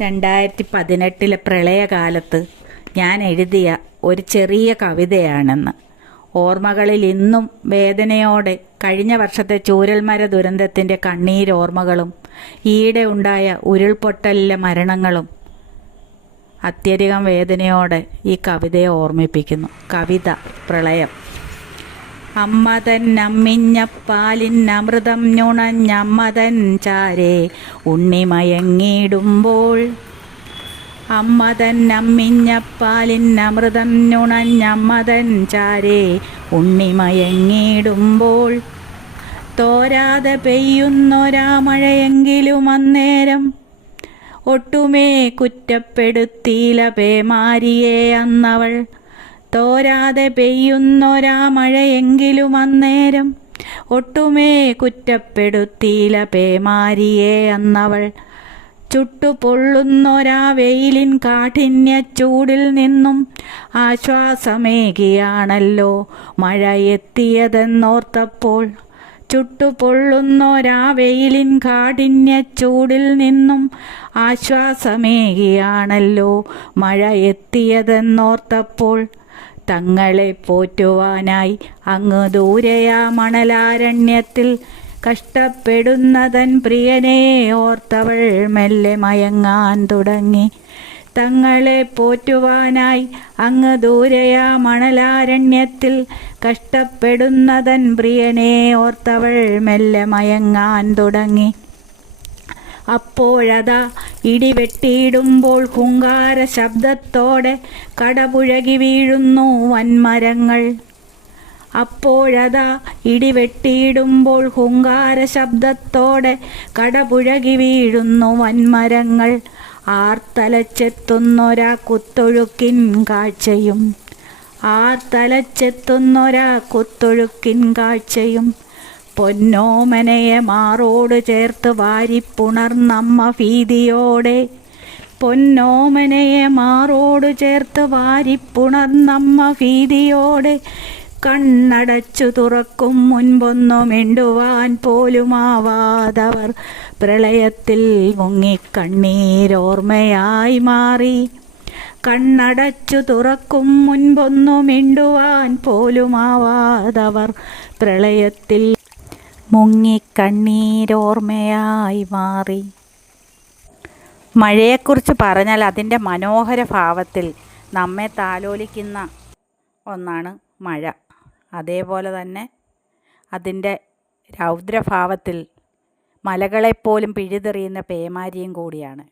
2018 പ്രളയകാലത്ത് ഞാൻ എഴുതിയ ഒരു ചെറിയ കവിതയാണെന്ന്. ഓർമ്മകളിൽ ഇന്നും വേദനയോടെ കഴിഞ്ഞ വർഷത്തെ ചൂരൽമര ദുരന്തത്തിൻ്റെ കണ്ണീരോർമ്മകളും ഈയിടെ ഉണ്ടായ ഉരുൾപൊട്ടലിലെ മരണങ്ങളും അത്യധികം വേദനയോടെ ഈ കവിതയെ ഓർമ്മിപ്പിക്കുന്നു. കവിത പ്രളയം. അമ്മതൻ അമ്മിഞ്ഞപ്പാലിൻ അമൃതം നുണഞ്ഞമ്മതൻ ചാരേ ഉണ്ണിമയങ്ങിടുമ്പോൾ. അമ്മതൻ അമ്മിഞ്ഞപ്പാലിൻ അമൃതം നുണഞ്ഞമ്മതൻ ചാരേ ഉണ്ണിമയങ്ങിടുമ്പോൾ. തോരാതെ പെയ്യുന്നൊരാ മഴയെങ്കിലും അന്നേരം ഒട്ടുമേ കുറ്റപ്പെടുത്തിയില പേമാരിയെ അന്നവൾ. തോരാതെ പെയ്യുന്നൊരാ മഴയെങ്കിലും അന്നേരം ഒട്ടുമേ കുറ്റപ്പെടുത്തിയില പേമാരിയെ അന്നവൾ. ചുട്ടുപൊള്ളുന്നൊരാ വെയിലിൻ കാഠിന്യ ചൂടിൽ നിന്നും ആശ്വാസമേകിയാണല്ലോ മഴ എത്തിയതെന്നോർത്തപ്പോൾ. ചുട്ടുപൊള്ളുന്നൊരാ വെയിലിൻ കാഠിന്യ ചൂടിൽ നിന്നും ആശ്വാസമേകിയാണല്ലോ മഴ എത്തിയതെന്നോർത്തപ്പോൾ. തങ്ങളെ പോറ്റുവാനായി അങ്ങ് ദൂരെയാ മണലാരണ്യത്തിൽ കഷ്ടപ്പെടുന്നതൻ പ്രിയനെ ഓർത്തവൾ മെല്ലെ മയങ്ങാൻ തുടങ്ങി. തങ്ങളെ പോറ്റുവാനായി അങ്ങ് ദൂരെയാ മണലാരണ്യത്തിൽ കഷ്ടപ്പെടുന്നതൻ പ്രിയനെ ഓർത്തവൾ മെല്ലെ മയങ്ങാൻ തുടങ്ങി. അപ്പോഴതാ ഇടിവെട്ടിയിടുമ്പോൾ ഹുങ്കാര ശബ്ദത്തോടെ കടപുഴകി വീഴുന്നു വൻമരങ്ങൾ. അപ്പോഴതാ ഇടിവെട്ടിയിടുമ്പോൾ ഹുങ്കാര ശബ്ദത്തോടെ കടപുഴകി വീഴുന്നു വൻമരങ്ങൾ. ആർത്തലച്ചെത്തുന്നൊരാ കുത്തൊഴുക്കിൻ കാഴ്ചയും ആർത്തലച്ചെത്തുന്നൊരാ കുത്തൊഴുക്കിൻ കാഴ്ചയും. പൊന്നോമനയെ മാറോട് ചേർത്ത് വാരിപ്പുണർന്നമ്മ ഭീതിയോടെ. പൊന്നോമനയെ മാറോട് ചേർത്ത് വാരിപ്പുണർന്നമ്മ ഭീതിയോടെ. കണ്ണടച്ചു തുറക്കും മുൻപൊന്നു മിണ്ടുവാൻ പോലുമാവാതവർ പ്രളയത്തിൽ മുങ്ങിക്കണ്ണീരോർമ്മയായി മാറി. കണ്ണടച്ചു തുറക്കും മുൻപൊന്നു മിണ്ടുവാൻ പോലുമാവാതവർ പ്രളയത്തിൽ മുങ്ങിക്കണ്ണീരോർമ്മയായി മാറി. മഴയെക്കുറിച്ച് പറഞ്ഞാൽ അതിൻ്റെ മനോഹര ഭാവത്തിൽ നമ്മെ താലോലിക്കുന്ന ഒന്നാണ് മഴ. അതേപോലെ തന്നെ അതിൻ്റെ രൗദ്രഭാവത്തിൽ മലകളെപ്പോലും പിഴുതെറിയുന്ന പേമാരിയും കൂടിയാണ്.